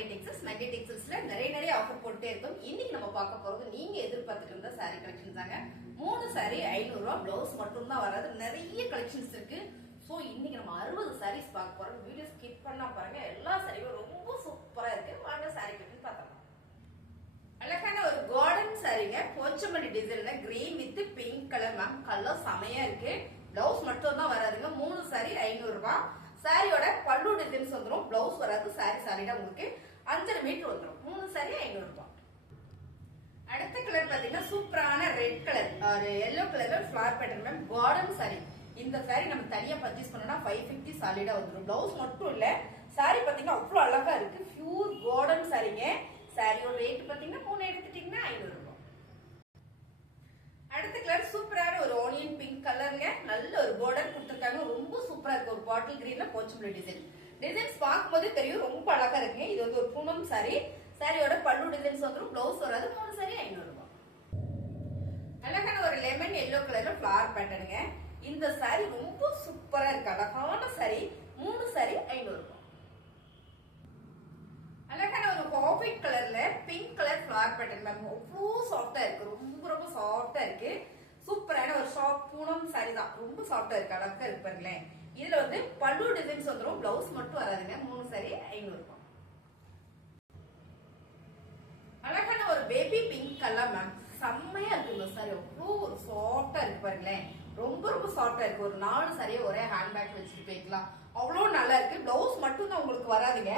மெகடெக்ஸஸ்ல நிறைய ஆஃபர் போட்டுட்டே இருக்கும். இன்னைக்கு நம்ம பார்க்க போறது நீங்க எதிர்பார்த்துட்டு இருந்த சாரி கலெக்ஷன் தாங்க. 3 சாரி 500 ரூபாய், பிளவுஸ் மட்டும் தான் வராது. நிறைய கலெக்ஷன்ஸ் இருக்கு. சோ இன்னைக்கு நம்ம 60 சாரீஸ் பார்க்க போறோம். வீடியோ ஸ்கிப் பண்ணா பாருங்க. எல்லா சாரியும் ரொம்ப சூப்பரா இருக்கு. வாங்க சாரி கலெக்ஷன் பார்த்தலாம். அழகான ஒரு கார்டன் சாரிங்க, போச்சமல்லி டிசைன்ல green with pink colour. Ma'am colour செமையா இருக்கு. பிளவுஸ் மட்டும் தான் வராதுங்க. 3 சாரி 500 ரூபாய். சாரியோட பல்லு டிசைன்ஸ் வந்துடும், பிளவுஸ் வராது. சாரி சாலிடா உங்களுக்கு 5 மீட்டர் வந்துடும். 3 சாரி 500 ரூபாய். அடுத்த கலர் பாத்தீங்கன்னா சூப்பரான ரெட் கலர் ஒரு எல்லோ கலர்ல flower pattern. Ma'am garden sorry. இந்த சாரி நம்ம தனியா பர்ச்சேஸ் பண்ணோம்னா 550 சாலிடா வந்துடும். பிளவுஸ் மட்டும் இல்ல, சாரி பாத்தீங்கன்னா அவ்வளவு அழகா இருக்கு. பியூர் கார்டன் சாரிங்க. சாரியோட ரேட் பாத்தீங்கன்னா 3 எடுத்துட்டீங்கன்னா 500 ரூபாய். அடுத்த கலர் சூப்பரான ஒரு ஆனியன் பிங்க் கலருங்க. நல்ல ஒரு பார்டர் கொடுத்துருக்காங்க. ரொம்ப சூப்பரா இருக்கு. ஒரு பாட்டில் கிரீன்ல போச்சமல்லி டிசைன். டிசைன்ஸ் பார்க்கும்போது தெரியும் ரொம்ப அழகா இருக்குங்க. இது வந்து ஒரு பூனம் சாரி. சாரியோட பல்லு டிசைன்ஸ் வந்துடும், பிளவுஸ் வராது. 3 சாரி 500 ரூபாய். அழகான ஒரு லெமன் எல்லோ கலர்ல ஃபிளவர் பேட்டர்னுங்க. இந்த சாரி ரொம்ப சூப்பரா இருக்கு. அழகான சாரி. 3 சாரி 500 ரூபாய். அழகான ஒரு காஃபிட் கலர்ல pink colour flower pattern. Ma'am அவ்வளோ சாஃப்டா இருக்கு. ரொம்ப சாஃப்டா இருக்கு. சூப்பரான ஒரு சாஃப்ட் பூனம் சாரி தான். ரொம்ப சாஃப்டா இருக்கு. அழகா இருக்கு பாருங்களேன். இதுல வந்து பல்லு டிசைன்ஸ் வந்துடும், பிளவுஸ் மட்டும் வராதுங்க. 3 சாரி 500 ரூபாய். அழகான ஒரு பேபி பிங்க் கலர். மேம் செம்மையா இருக்கு இந்த சாரி. அவ்வளோ ஒரு சாஃப்டா இருக்கு பாருங்களேன். ரொம்ப சாஃப்டா இருக்கு. ஒரு 4 சாரியை ஒரே ஹேண்ட்பேக் வச்சுட்டு போய்க்கலாம். அவ்வளோ நல்லா இருக்கு. பிளவுஸ் மட்டும் தான் உங்களுக்கு வராதுங்க.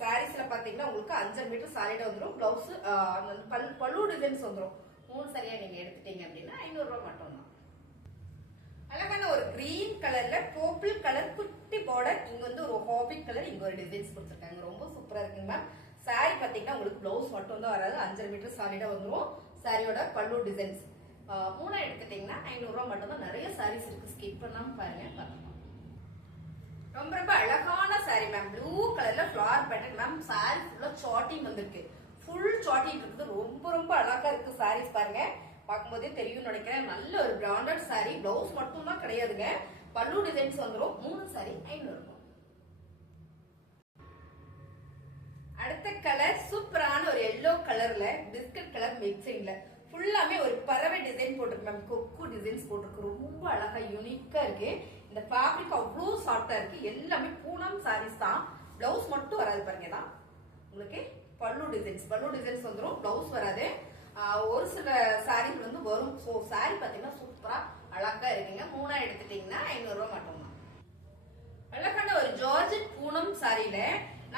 சாரீஸ்ல பாத்தீங்கன்னா உங்களுக்கு 5 மீட்டர் சாலிடா வந்துடும். பிளவுஸ் பல்லு டிசைன்ஸ் வந்துடும். 3 சாரியா நீங்க எடுத்துட்டீங்க அப்படின்னா 500 ரூபாய் மட்டும் தான். அழகான ஒரு கிரீன் கலர்ல பர்பிள் கலர் குட்டி பார்டர். இங்க வந்து ஒரு ஹாபிட் கலர், இங்க ஒரு டிசைன்ஸ் கொடுத்துருக்காங்க. ரொம்ப சூப்பரா இருக்குங்க மேம். சாரி பாத்தீங்கன்னா உங்களுக்கு பிளவுஸ் மட்டும் தான் வராது. 5 மீட்டர் சாலிடா வந்துடும். சாரியோட பல்லு டிசைன்ஸ் 3 எடுத்துட்டீங்கன்னா 500 ரூபாய் மட்டும் தான். நிறைய சாரீஸ் இருக்கு, ஸ்கிப் பண்ணாம பாருங்க. ரொம்ப அழகான சாரி மேம். ப்ளூ கலர்ல ஃபிளவர் பேட்டர்ன். மேம் சாரி ஃபுல்லா சாட்டிங் வந்திருக்கு. ஃபுல் சாட்டிங் இருக்குது. ரொம்ப அழகா இருக்கு. சாரீஸ் பாருங்க, பார்க்கும்போதே தெரியும் நினைக்கிறேன். நல்ல ஒரு பிராண்டட் சாரி. பிளவுஸ் மட்டும் தான் கிடையாதுங்க, பல்லு டிசைன்ஸ் வந்துடும். 3 சாரி 500 ரூபாய். அடுத்த கலர் சூப்பரான ஒரு எல்லோ கலர்ல பிஸ்கட் கலர் மிக்சிங்ல ஃபுல்லாமே ஒரு பறவை டிசைன் போட்டிருக்கு மேம். கொக்கு டிசைன்ஸ் போட்டிருக்கு. ரொம்ப அழகா யூனிக்கா இருக்கு. இந்த ஃபேப்ரிக் அவ்வளோ சாஃப்டா இருக்கு. எல்லாமே பூனம் சாரீஸ் தான். பிளவுஸ் மட்டும் வராது பாருங்க. தான் உங்களுக்கு பல்லு டிசைன்ஸ் வந்துடும், பிளவுஸ் வராது. ஒரு சில சாரீஸ் வந்து வரும். ஸோ சாரி பாத்தீங்கன்னா சூப்பரா அழகா இருக்குங்க. 3 எடுத்துட்டீங்கன்னா 500 ரூபாய் மட்டும் தான். அழகான ஒரு ஜார்ஜெட் பூனம் சாரியில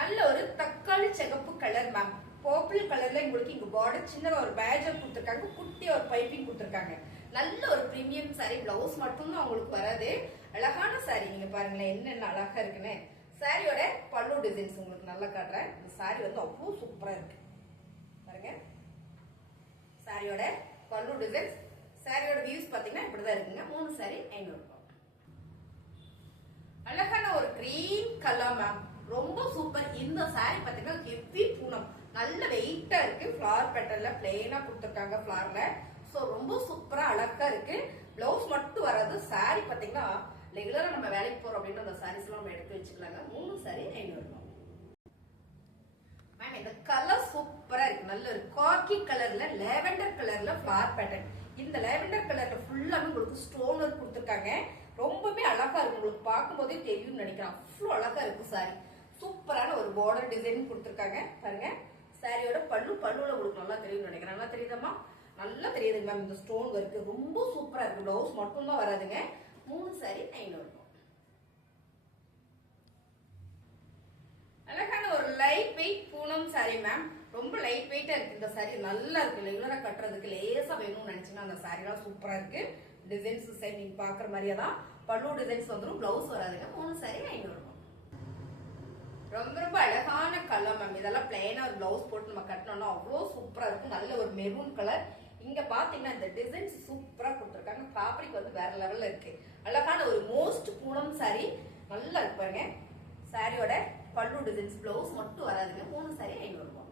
நல்ல ஒரு தக்காளி சிகப்பு கலர் மேம். பர்பிள் கலர்ல உங்களுக்கு இங்க பார்டர் சின்ன ஒரு பேஜர் கொடுத்துருக்காங்க. குட்டி ஒரு பைப்பிங் கொடுத்துருக்காங்க. நல்ல ஒரு பிரீமியம் சாரி. பிளவுஸ் மட்டும் தான் உங்களுக்கு வராது. அழகான சாரி. நீங்க பாருங்களேன் என்னென்ன அழகா இருக்குன்னு. சாரியோட பல்லு டிசைன்ஸ் உங்களுக்கு நல்லா காட்டுறேன். இந்த சாரி வந்து அவ்வளவு சூப்பரா இருக்கு பாருங்க. சாரியோட பல்லு டிசைன்ஸ், சாரியோட வியூஸ் பாத்தீங்கன்னா இப்படிதான் இருக்குங்க. 3 சாரி 500 ரூபாய். அழகான ஒரு கிரீன் கலர் மேம். ரொம்ப சூப்பர். இந்த சாரி பாத்தீங்கன்னா ஹெவி பூனம். நல்ல வெயிட்டா இருக்கு. ஃபிளவர் பேட்டர்ன்ல பிளெயினா கொடுத்துருக்காங்க ஃபிளவர்ல. சோ ரொம்ப சூப்பரா அழகா இருக்கு. பிளவுஸ் மட்டும் வராது. சாரி பாத்தீங்கன்னா ரெகுலரா நம்ம வேலைக்கு போறோம் அப்படின்னு அந்த சாரீஸ் எல்லாம் நம்ம எடுத்து வச்சுக்கலாங்க. 3 சாரி 500 ரூபாய். மேம் இந்த கலர் சூப்பரா இருக்கு. நல்ல ஒரு காக்கி கலர்ல லேவெண்டர் கலர்ல ஃபிளவர் பேட்டர்ன். இந்த லேவெண்டர் கலர்ல ஃபுல்லாமே உங்களுக்கு ஸ்டோன் ஒர்க் கொடுத்துருக்காங்க. ரொம்பவே அழகா இருக்கு. உங்களுக்கு பார்க்கும் போதே தெரியும் நினைக்கிறேன். அவ்வளவு அழகா இருக்கு சாரி. சூப்பரான ஒரு பார்டர் டிசைன் கொடுத்துருக்காங்க பாருங்க. சாரியோட பல்லுல உங்களுக்கு நல்லா தெரியும் நினைக்கிறேன். நல்லா தெரியுதாமா? நல்லா தெரியுதுங்க மேம். இந்த ஸ்டோன் ஒர்க் ரொம்ப சூப்பரா இருக்கு. பிளவுஸ் மட்டும் தான் வராதுங்க. 3 சாரி 500 ரூபாய். அழகான ஒரு light weight Poonam sorry ma'am. ரொம்ப லைட் வெயிட்டா இருக்கு. இந்த சாரி நல்லா இருக்கு. ரெகுலரா கட்டுறதுக்கு லேசா வேணும்னு நினைச்சீங்கன்னா அந்த சாரி எல்லாம் சூப்பரா இருக்கு. டிசைன்ஸ் சைட் நீங்க பாக்குற மாதிரியே தான். பல்லு டிசைன்ஸ் வந்துடும், பிளவுஸ் வராதுங்க. 3 சாரி 500 ரூபாய். ரொம்ப அழகான கலர் மேம். இதெல்லாம் பிளைனா ஒரு பிளவுஸ் போட்டு நம்ம கட்டணும்னா அவ்வளோ சூப்பரா இருக்கும். நல்ல ஒரு மெரூன் கலர். இங்க பாத்தீங்கன்னா இந்த டிசைன்ஸ் சூப்பரா கொடுத்துருக்காங்க. ஃபேப்ரிக் வந்து வேற லெவல்ல இருக்கு. அழகான ஒரு மோஸ்ட் பூனம் சாரி. நல்லா இருக்கு பாருங்க. சாரியோட பல்லு டிசைன்ஸ், பிளவுஸ் மட்டும் வராதுங்க. 3 சாரி 500 ரூபாய்.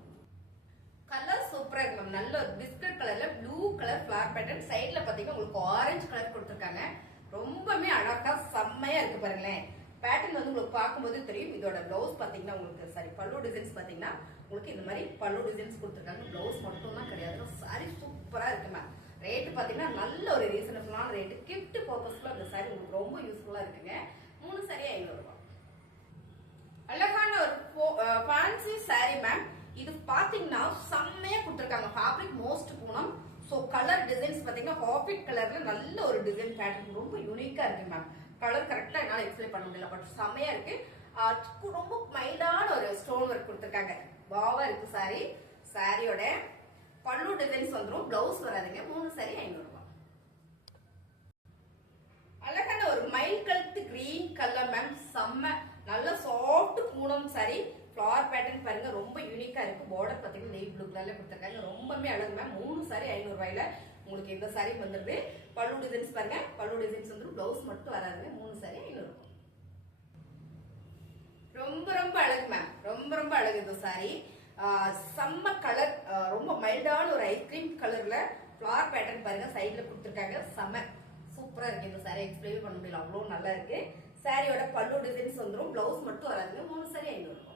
கலர் சூப்பரா இருக்கு மேம். நல்ல ஒரு பிஸ்கட் கலர்ல ப்ளூ கலர் ஃபிளவர் பேட்டர்ன். சைட்ல பாத்தீங்கன்னா உங்களுக்கு ஆரஞ்சு கலர் கொடுத்துருக்காங்க. ரொம்பவே அழகா செம்மையா இருக்கு பாருங்களேன். பேட்டர்ன் வந்து உங்களுக்கு பார்க்கும்போது தெரியும். இதோட பிளவுஸ் பாத்தீங்கன்னா உங்களுக்கு சாரி பல்லு டிசைன்ஸ் பாத்தீங்கன்னா உங்களுக்கு இந்த மாதிரி பல்லு டிசைன்ஸ் கொடுத்துருக்காங்க. பிளவுஸ் மட்டும் தான் கிடையாது. சாரி சூப்பரா இருக்கு மேம். ரேட்டு பாத்தீங்கன்னா நல்ல ஒரு ரீசனபிளான ரேட்டு. கிஃப்ட் பர்பஸ்ல இந்த சாரி உங்களுக்கு ரொம்ப யூஸ்ஃபுல்லா இருக்குங்க. 3 சாரி 500 ரூபாய். அழகான ஒரு ஃபேன்சி சாரி மேம். இது பாத்தீங்கன்னா செம்மையா கொடுத்துருக்காங்க. Fabric most Poonam. So colour designs பாத்தீங்கன்னா ஹாபிட் கலர்ல நல்ல ஒரு டிசைன் பேட்டர்ன் ரொம்ப யூனிக்கா இருக்கு மேம். கலர் கரெக்டா என்னால எக்ஸ்பிளைன் பண்ண முடியல, பட் செம்மையா இருக்கு. ரொம்ப மைல்டான ஒரு ஸ்டோன் ஒர்க் கொடுத்துருக்காங்க. வாவா இருக்கு சாரி. சாரியோட பல்லு டிசைன்ஸ் வந்துடும், பிளவுஸ் வராதுங்க. 3 சாரி 500 ரூபாய். அழகான ஒரு மைல் கழுத்து கிரீன் கலர் மேம். செம்ம நல்ல soft Poonam sorry. Flower pattern பாருங்க ரொம்ப யூனிக்கா இருக்கு. பார்டர் பாத்தீங்கன்னா நெய் ப்ளூ கலர்ல கொடுத்துருக்காங்க. ரொம்பவே அழகு மேம். 3 சாரி 500 ரூபாயில உங்களுக்கு இந்த சாரி வந்துருது. பல்லு டிசைன்ஸ் பாருங்க, பல்லு டிசைன்ஸ் வந்துடும், பிளவுஸ் மட்டும் வராதுங்க. 3 சாரி 500 ரூபாய். ரொம்ப ரொம்ப அழகு மேம். ரொம்ப அழகு இந்த சாரி. செம்ம கலர், ரொம்ப மைல்டான ஒரு ஐஸ்கிரீம் கலர்ல ஃபிளவர் பேட்டர்ன் பாருங்க சைட்ல கொடுத்துருக்காங்க. செம்ம சூப்பரா இருக்கு இந்த சாரி. எக்ஸ்பிளைன் பண்ண முடியல, அவ்வளவு நல்லா இருக்கு. சாரியோட பல்லு டிசைன்ஸ் வந்துடும், பிளவுஸ் மட்டும் வராதுங்க. 3 சாரி 500 ரூபாய்.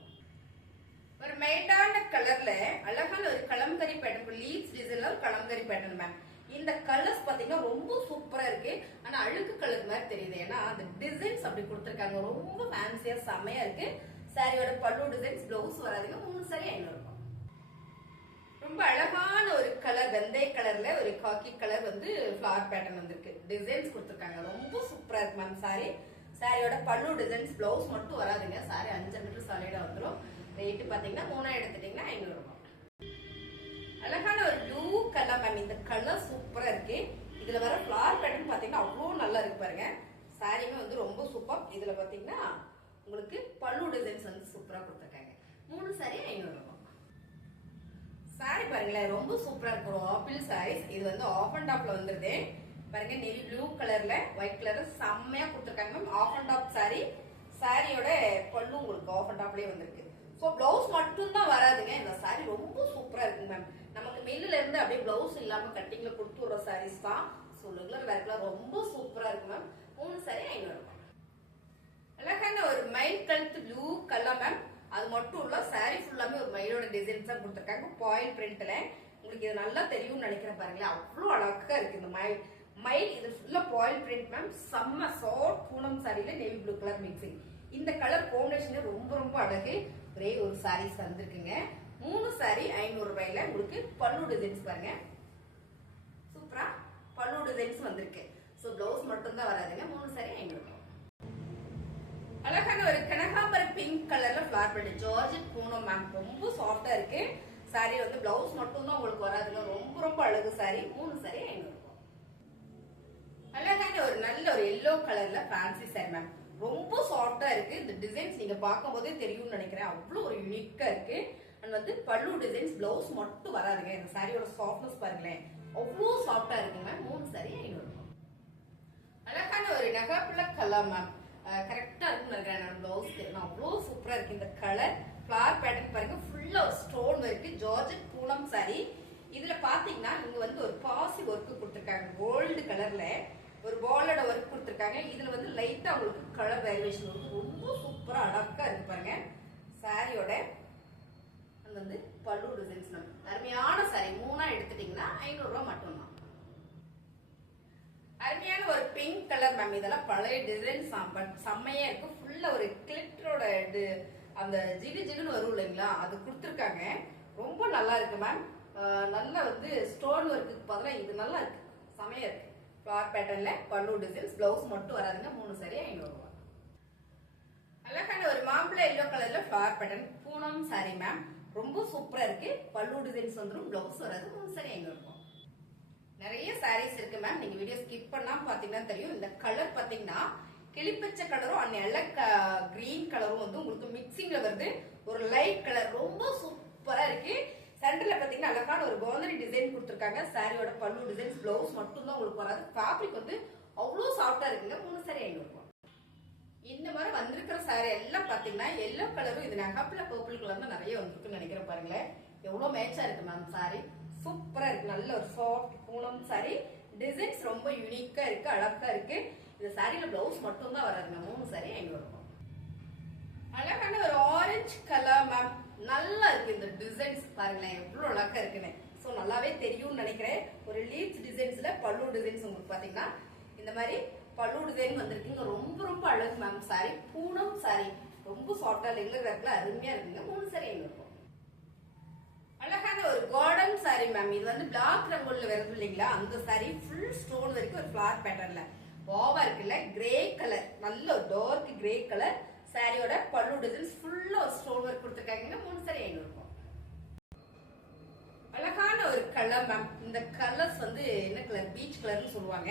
ஒரு மைல்டான கலர்ல அழகான ஒரு கலம்கரி பேட்டர்ன், லீவ்ஸ் டிசைன்ல ஒரு கலம்கரி பேட்டர்ன் மேம். இந்த கலர்ஸ் பாத்தீங்கன்னா ரொம்ப சூப்பரா இருக்கு. ஆனா அழுக்கு கலர் மாதிரி தெரியுது, ஏன்னா அந்த டிசைன்ஸ் அப்படி கொடுத்துருக்காங்க. ரொம்ப ஃபேன்சியா செம்மையா இருக்கு. சாரியோட பல்லு டிசைன்ஸ், பிளவுஸ் வராதுங்க. 3 சாரி 500 ரூபாய். ரொம்ப அழகான ஒரு கலர், வெந்தய கலர்ல ஒரு காக்கி கலர் வந்து ஃபிளவர் பேட்டர்ன் வந்திருக்கு. டிசைன்ஸ் கொடுத்துருக்காங்க. ரொம்ப சூப்பரா இருக்கு மேம் சாரி. சாரியோட பல்லு டிசைன்ஸ், பிளவுஸ் மட்டும் வராதுங்க. சாரி 5 மீட்டர் சாலிடா வந்துடும். ரேட்டு பாத்தீங்கன்னா 3 எடுத்துட்டீங்கன்னா 500 ரூபாய். அழகான ஒரு ப்ளூ கலர் மேம். இந்த கலர் சூப்பரா இருக்கு. இதுல வர ஃபிளவர் பேட்டர்ன் பாத்தீங்கன்னா அவ்வளவு நல்லா இருக்கு பாருங்க. சாரியுமே வந்து ரொம்ப சூப்பர். இதுல பாத்தீங்கன்னா உங்களுக்கு பல்லு டிசைன்ஸ் வந்து சூப்பரா கொடுத்துருக்காங்க. 3 சாரி 500 ரூபாய். சாரி பாருங்களேன், ரொம்ப சூப்பரா இருக்கு. ஒரு ஆப்பிள் சாரீஸ். இது வந்து ஆஃப் அண்ட் டாப்ல வந்துருது பாருங்க. நெவி ப்ளூ கலர்ல ஒயிட் கலர் செம்மையா கொடுத்துருக்காங்க ma'am. Half and top sari. சாரியோட பல்லு உங்களுக்கு ஆஃப் அண்ட் டாப்லயே வந்திருக்கு. ஸோ பிளவுஸ் மட்டும் தான் வராதுங்க. இந்த சாரி ரொம்ப சூப்பரா இருக்கு மேம். நமக்கு மில்லுல இருந்து அப்படியே பிளவுஸ் இல்லாம கட்டிங்ல கொடுத்து விடுற சாரீஸ் தான். ஸோ ரெகுலர் வேர்க்கெல்லாம் ரொம்ப சூப்பரா இருக்கு மேம். 3 சாரி 500 ரூபாய். அழகான ஒரு மயில் கழுத்து ப்ளூ கலர் மேம். அது மட்டும் இல்ல, சாரி ஃபுல்லாமே ஒரு மயிலோட டிசைன்ஸ் தான் கொடுத்துருக்காங்க. பாயில் பிரிண்ட்ல உங்களுக்கு இது நல்லா தெரியும்னு நினைக்கிறேன் பாருங்களேன். அவ்வளோ அழகா இருக்கு இந்த மயில். இது ஃபுல்லா பாயில் பிரிண்ட் மேம். செம்ம சாஃப்ட் பூனம் சாரியில நேவி ப்ளூ கலர் மிக்சிங். இந்த கலர் காம்பினேஷன் ரொம்ப அழகு. ஒரே ஒரு சாரீஸ் வந்திருக்குங்க. 3 சாரி 500 ரூபாயில உங்களுக்கு பல்லு டிசைன்ஸ் பாருங்க. சூப்பரா பல்லு டிசைன்ஸ் வந்திருக்கு. ஸோ பிளவுஸ் மட்டும் தான் வராதுங்க. 3 சாரி 500 ரூபாய். அழகான ஒரு கனகாம்பரம் பிங்க் கலர்ல flower print georgette Poonam ma'am. ரொம்ப சாஃப்டா இருக்கு. சாரி வந்து பிளவுஸ் மட்டும் தான் உங்களுக்கு வராதுங்க. ரொம்ப அழகு சாரி. 3 சாரி 500 ரூபாய். அழகான ஒரு நல்ல ஒரு எல்லோ கலர்ல ஃபேன்சி சாரி மேம். ரொம்ப சாஃப்டா இருக்கு. இந்த டிசைன்ஸ் நீங்க பார்க்கும் போதே தெரியும்னு நினைக்கிறேன். அவ்வளவு ஒரு யூனிக்கா இருக்கு. அண்ட் வந்து பல்லு டிசைன்ஸ், பிளவுஸ் மட்டும் வராதுங்க. இந்த சாரியோட சாஃப்ட்னஸ் பாருங்களேன், அவ்வளவு சாஃப்டா இருக்குங்க. 3 சாரி 500 ரூபாய். அழகான ஒரு நகாப்புல கலர் மேம். கரெக்டா இருக்குன்னு நினைக்கிறேன். பிளவுஸ்க்கு அவ்வளவு சூப்பரா இருக்கு. இந்த கலர் ஃபிளவர் பேட்டர்ன் பாருங்க. ஃபுல்லா ஒரு ஸ்டோன் இருக்கு. Georgette Poonam sorry. இதுல பாத்தீங்கன்னா இங்க வந்து ஒரு பாசி ஒர்க் கொடுத்துருக்காங்க. கோல்டு கலர்ல ஒரு பாலோட ஒர்க் கொடுத்துருக்காங்க. இதுல வந்து லைட்டா உங்களுக்கு கலர் வேரியேஷன் இருக்கு. ரொம்ப சூப்பரா அழகா இருக்கு பாருங்க. சாரியோட அது வந்து பல்லு டிசைன்ஸ் அருமையான சாரி. 3 எடுத்துட்டீங்கன்னா 500 ரூபாய் மட்டும்தான். அருமையான ஒரு பிங்க் கலர் மேம். இதெல்லாம் பழைய டிசைன்ஸ் பட் செம்மையா இருக்கு. ஃபுல்லா ஒரு கிளிட்டரோட அந்த ஜிகுன்னு வரும் இல்லைங்களா, அது கொடுத்துருக்காங்க. ரொம்ப நல்லா இருக்கு மேம். நல்லா வந்து ஸ்டோன் ஒர்க்கு பதிலாக இது நல்லா இருக்கு. செம்மையா இருக்கு. ஃபிளவர் பேட்டர்ன்ல பல்லு டிசைன்ஸ், பிளவுஸ் மட்டும் வராதுங்க. 3 சாரி 500 ரூபாய். அழகான ஒரு மாம்பழ எல்லோ கலர்ல flower pattern Poonam sorry ma'am. ரொம்ப சூப்பரா இருக்கு. பல்லு டிசைன்ஸ் வந்துடும், பிளவுஸ் வராது. 3 சாரி 500 ரூபாய். நிறைய சாரீஸ் இருக்கு மேம். நீங்க வீடியோ ஸ்கிப் பண்ணாம பாத்தீங்கன்னா தெரியும். இந்த கலர் பாத்தீங்கன்னா கிளிப்பச்சை கலரும் நல்ல கிரீன் கலரும் வந்து உங்களுக்கு மிக்சிங்ல வருது. ஒரு லைட் கலர் ரொம்ப சூப்பரா இருக்கு. சென்டர்ல பாத்தீங்கன்னா அழகான ஒரு கோந்தரி டிசைன் கொடுத்துருக்காங்க. சாரியோட பல்லு டிசைன்ஸ், பிளவுஸ் மட்டும் தான் உங்களுக்கு வராது. ஃபேப்ரிக் வந்து அவ்வளவு சாஃப்டா இருக்குங்க. 3 சாரி 500 ரூபாய். இந்த மாதிரி வந்திருக்கிற சாரி எல்லாம் பாத்தீங்கன்னா எல்லோ கலரும் இது நகாப்புல பர்பிள் கலர் தான் நிறைய வந்திருக்குன்னு நினைக்கிறேன். பாருங்களேன் எவ்வளவு மேட்சா இருக்கு மேம். சாரி சூப்பரா இருக்கு. நல்ல ஒரு சாஃப்ட் பூனம் சாரி. டிசைன்ஸ் ரொம்ப யூனிக்கா இருக்கு, அழகா இருக்கு. இந்த சாரியில பிளவுஸ் மட்டும் தான் வராதுங்க. 3 சாரி 500 ரூபாய். அழகான ஒரு ஆரஞ்சு கலர் மேம். நல்லா இருக்கு. இந்த டிசைன்ஸ் பாருங்களேன் எவ்வளவு அழகா இருக்குன்னு. ஸோ நல்லாவே தெரியும்னு நினைக்கிறேன். ஒரு லீவ்ஸ் டிசைன்ஸ்ல பல்லு டிசைன்ஸ் உங்களுக்கு பாத்தீங்கன்னா இந்த மாதிரி பல்லு டிசைன் வந்திருக்குங்க. ரொம்ப ரொம்ப அழகு மேம். சாரி பூனம் சாரி ரொம்ப சாஃப்டா லெங்கர் ஒர்க்ல அருமையா இருக்குங்க. 3 சாரி 500 ரூபாய். அழகான ஒரு கார்டன் சாரி மேம். இது வந்து பிளாக் ரங்கோல்ல வருது இல்லைங்களா, அந்த சாரி ஃபுல் ஸ்டோன் வரைக்கும் ஒரு ஃபிளார் பேட்டர்ன்ல வாவா இருக்குல்ல. கிரே கலர், நல்ல ஒரு டார்க் கிரே கலர் சாரியோட பல்லு டிசைன்ஸ் ஃபுல்லா ஒரு ஸ்டோன் ஒர்க் கொடுத்துருக்காங்க. 3 சாரி 500 ரூபாய். அழகான ஒரு கலர் மேம். இந்த கலர்ஸ் வந்து என்ன கலர், பீச் கலர்னு சொல்லுவாங்க.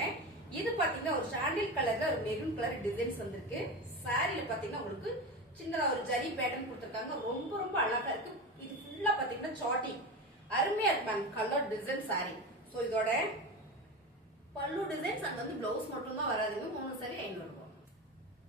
இது பாத்தீங்கன்னா ஒரு சாண்டில் கலர்ல ஒரு மெரூன் கலர் டிசைன்ஸ் வந்திருக்கு. சாரியில பாத்தீங்கன்னா உங்களுக்கு சின்னதா ஒரு ஜரி பேட்டர்ன் கொடுத்துருக்காங்க. ரொம்ப ரொம்ப அழகா இருக்கு. இது ஃபுல்லா பாத்தீங்கன்னா சாட்டி அருமையா இருக்கு ma'am. Colour design sorry. So இதோட பல்லு டிசைன்ஸ் அங்க வந்து பிளவுஸ் மட்டும் தான் வராதுங்க. 3 சாரி 500 ரூபாய்.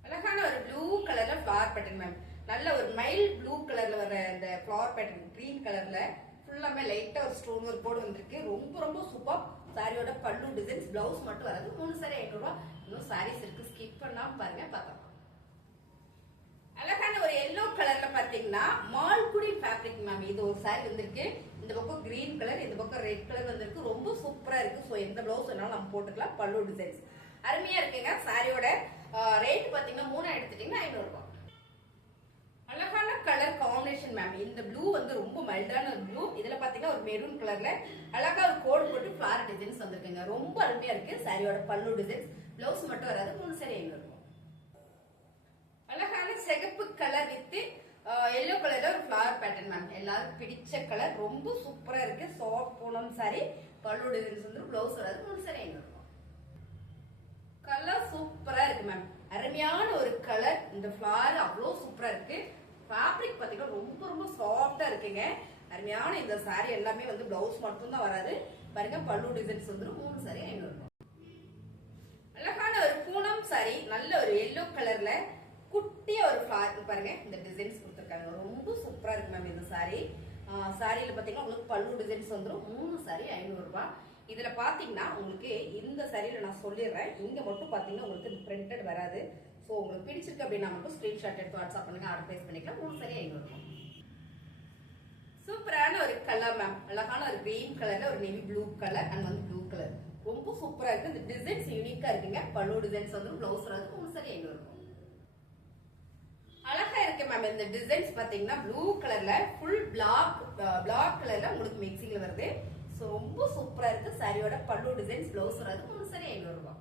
அழகான ஒரு ப்ளூ கலர்ல ஃபிளவர் பேட்டர்ன் மேம். நல்ல ஒரு மைல்ட் ப்ளூ கலர்ல வர இந்த ஃபிளவர் பேட்டர்ன் கிரீன் கலர்ல ஃபுல்லாமே லைட்டா ஒரு ஸ்டோன் ஒர்க் போர்டு வந்திருக்கு. ரொம்ப ரொம்ப சூப்பர். சாரியோட பல்லு டிசைன்ஸ் பிளவுஸ் மட்டும் வராது. 3 சாரி 500 ரூபாய். இன்னும் சாரீஸ் இருக்கு, ஸ்கிப் பண்ணாம பாருங்க. பார்த்தோம் அழகான ஒரு எல்லோ கலர்ல பாத்தீங்கன்னா மால்குடி ஃபேப்ரிக் மேம். இது ஒரு சாரி வந்திருக்கு. இந்த பக்கம் கிரீன் கலர், இந்த பக்கம் ரெட் கலர் வந்திருக்கு. ரொம்ப சூப்பரா இருக்கு. சோ எந்த பிளவுஸ் வேணாலும் நம்ம போட்டுக்கலாம். பல்லு டிசைன்ஸ் அருமையா இருக்குங்க. சாரியோட ரேட் பாத்தீங்கன்னா 3 எடுத்துட்டீங்கன்னா 500 ரூபாய். அழகான கலர் காம்பினேஷன் மேம். இந்த ப்ளூ வந்து ரொம்ப மைல்டான ஒரு ப்ளூ. இதுல பாத்தீங்கன்னா ஒரு மெரூன் கலர்ல அழகா ஒரு கோடு போட்டு ஃபிளார் டிசைன்ஸ் வந்திருக்குங்க. ரொம்ப அருமையா இருக்கு. சாரியோட பல்லு டிசைன்ஸ் பிளவுஸ் மட்டும் வராது. 3 சாரி 500 ரூபாய். அழகான சிகப்பு கலர் வித் எல்லோ கலர்ல ஒரு ஃபிளவர் பேட்டர்ன் மேம். எல்லாரும் பிடிச்ச கலர். ரொம்ப சூப்பரா இருக்கு. சாஃப்ட் பூனம் சாரி பல்லு டிசைன்ஸ் வந்து பிளவுஸ் வராது. 3 சாரி 500 ரூபாய். கலர் சூப்பரா இருக்கு மேம். அருமையான ஒரு கலர். இந்த ஃபிளவர் அவ்வளவு சூப்பரா இருக்கு. ஃபேப்ரிக் பாத்தீங்கன்னா ரொம்ப ரொம்ப சாஃப்டா இருக்குங்க. அருமையான இந்த சாரி எல்லாமே வந்து பிளவுஸ் மட்டும் தான் வராது. பாருங்க பல்லு டிசைன்ஸ் வந்து 3 சாரி 500 ரூபாய். அழகான ஒரு பூனம் சாரி. நல்ல ஒரு எல்லோ கலர்ல குட்டியா ஒரு ஃபிளார் பாருங்க. இந்த டிசைன்ஸ் கொடுத்துருக்காங்க. ரொம்ப சூப்பரா இருக்கு மேம் இந்த சாரி. சாரியில பாத்தீங்கன்னா உங்களுக்கு பல்லு டிசைன்ஸ் வந்துடும். 3 சாரி 500 ரூபாய். இதுல பாத்தீங்கன்னா உங்களுக்கு இந்த சாரியில நான் சொல்லிடுறேன், இங்க மட்டும் பாத்தீங்கன்னா உங்களுக்கு பிரிண்டட் வராது. சோ உங்களுக்கு பிடிச்சிருக்கு அப்படின்னா மட்டும் ஸ்கிரீன்ஷாட் எடுத்து வாட்ஸ்அப் பண்ணுங்க, ஆர்டர் பிளேஸ் பண்ணிக்கலாம். 3 சாரி 500 ரூபாய். சூப்பரான ஒரு கலர் மேம். அழகான ஒரு கிரீன் கலர்ல ஒரு நேவி ப்ளூ கலர் அண்ட் வந்து ப்ளூ கலர் ரொம்ப சூப்பரா இருக்கு. இந்த டிசைன்ஸ் யூனிக்கா இருக்குங்க. பல்லு டிசைன்ஸ் வந்து பிளவுஸ் வராது. 3 சாரி 500 ரூபாய். அழகா இருக்கு மேம். இந்த டிசைன்ஸ் பாத்தீங்கன்னா ப்ளூ கலர்ல ஃபுல் பிளாக் கலர்ல உங்களுக்கு மிக்சிங்ல வருது. சோ ரொம்ப சூப்பரா இருக்கு. சாரியோட பல்லு டிசைன்ஸ் பிளவுஸ் வராது. 3 சாரி 500 ரூபாய்.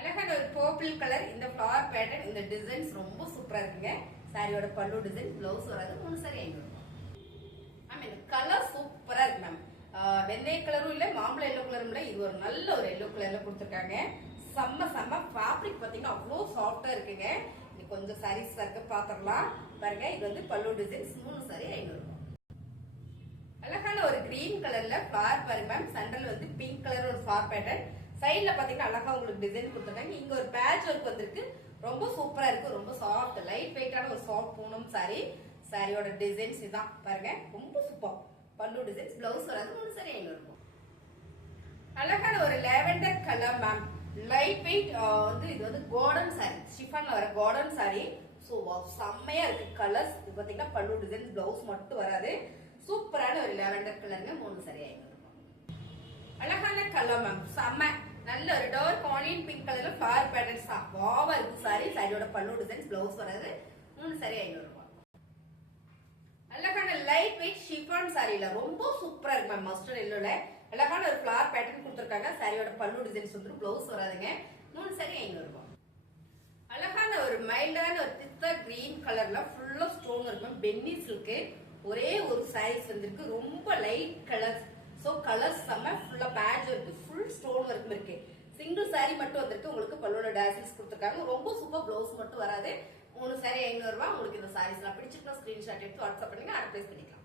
அழகான ஒரு பர்பிள் கலர். இந்த ஃபிளவர் பேட்டர்ன் இந்த டிசைன்ஸ் ரொம்ப சூப்பரா இருக்குங்க. சாரியோட பல்லு டிசைன் பிளவுஸ் வராது. 3 சாரி 500 ரூபாய். மேம் இந்த கலர் சூப்பரா இருக்கு மேம். வெள்ளை கலரும் இல்ல, மாம்பழ எல்லோ கலரும் இல்ல. இது ஒரு நல்ல ஒரு எல்லோ கலர்ல கொடுத்துருக்காங்க. செம்ம ஃபேப்ரிக் பாத்தீங்கன்னா அவ்வளோ சாஃப்டா இருக்குங்க. இது கொஞ்சம் சாரீஸ் இருக்கு பாத்திரலாம் பாருங்க. இது வந்து பல்லு டிசைன்ஸ். 3 சாரி 500 ரூபாய். அழகான ஒரு கிரீன் கலர்ல ஃபிளார் பாருங்க மேம். சென்டர்ல வந்து பிங்க் கலர் ஒரு ஃபிளார் பேட்டர்ன். சைடுல பாத்தீங்கன்னா அழகா உங்களுக்கு டிசைன் கொடுத்துருக்காங்க. இங்க ஒரு பேட்ச் ஒர்க் வந்திருக்கு. ரொம்ப சூப்பரா இருக்கு. ரொம்ப சாஃப்ட் லைட் வெயிட்டான ஒரு சாஃப்ட் பூனம் சாரி. சாரியோட டிசைன்ஸ் இதான் பாருங்க. ரொம்ப சூப்பர். பல்லு டிசைன்ஸ் பிளவுஸ் வராது. 3 சாரி 500 ரூபாய். அழகான ஒரு lavender colour ma'am. Light weight வந்து இது வந்து கார்டன் சாரி, ஷிஃபான்ல வர கார்டன் சாரி. சோ செம்மையா இருக்கு கலர்ஸ். இது பாத்தீங்கன்னா பல்லு டிசைன் பிளவுஸ் மட்டும் வராது. சூப்பரான ஒரு லாவெண்டர் கலருங்க. 3 சாரி 500 ரூபாய். அழகான கலர் மேம். செம்ம நல்ல ஒரு டார்க் ஆனியன் பிங்க் கலர்ல ஃபிளவர் பேட்டர்ன்ஸ் தான் வாவா இருக்கு சாரி. சாரியோட பல்லு டிசைன்ஸ் பிளவுஸ் வராது. 3 சாரி 500 ரூபாய். அழகான லைட் வெயிட் ஷிஃபான் சாரில ரொம்ப சூப்பரா இருக்கு மேம். மஸ்டர்ட் எல்லோல அழகான ஒரு ஃபிளவர் பேட்டர்ன் கொடுத்துருக்காங்க. சாரியோட பல்லு டிசைன்ஸ் வந்து பிளவுஸ் வராதுங்க. 3 சாரி 500 ரூபாய். அழகான ஒரு மைல்டான ஒரு தித்த கிரீன் கலர்ல ஃபுல்லா ஸ்டோன் இருக்கும். பென்னி சில்க் ஒரே ஒரு சாரீஸ் வந்திருக்கு. ரொம்ப லைட் கலர்ஸ். சோ கலர்ஸ் செம்ம. ஃபுல்லா பேட்ச் இருக்கு. ஃபுல் ஸ்டோன் ஒர்க் இருக்கு. சிங்கிள் சாரி மட்டும் வந்திருக்கு. உங்களுக்கு பல்லோட டாசல்ஸ் கொடுத்துருக்காங்க. ரொம்ப சூப்பர். பிளவுஸ் மட்டும் வராது. 3 சாரி 500 ரூபாய். உங்களுக்கு இந்த சாரீஸ் எல்லாம் பிடிச்சிருக்கா ஸ்கிரீன்ஷாட் எடுத்து வாட்ஸ்அப் பண்ணுங்க, ஆர்டர் பிளேஸ் பண்ணிக்கலாம்.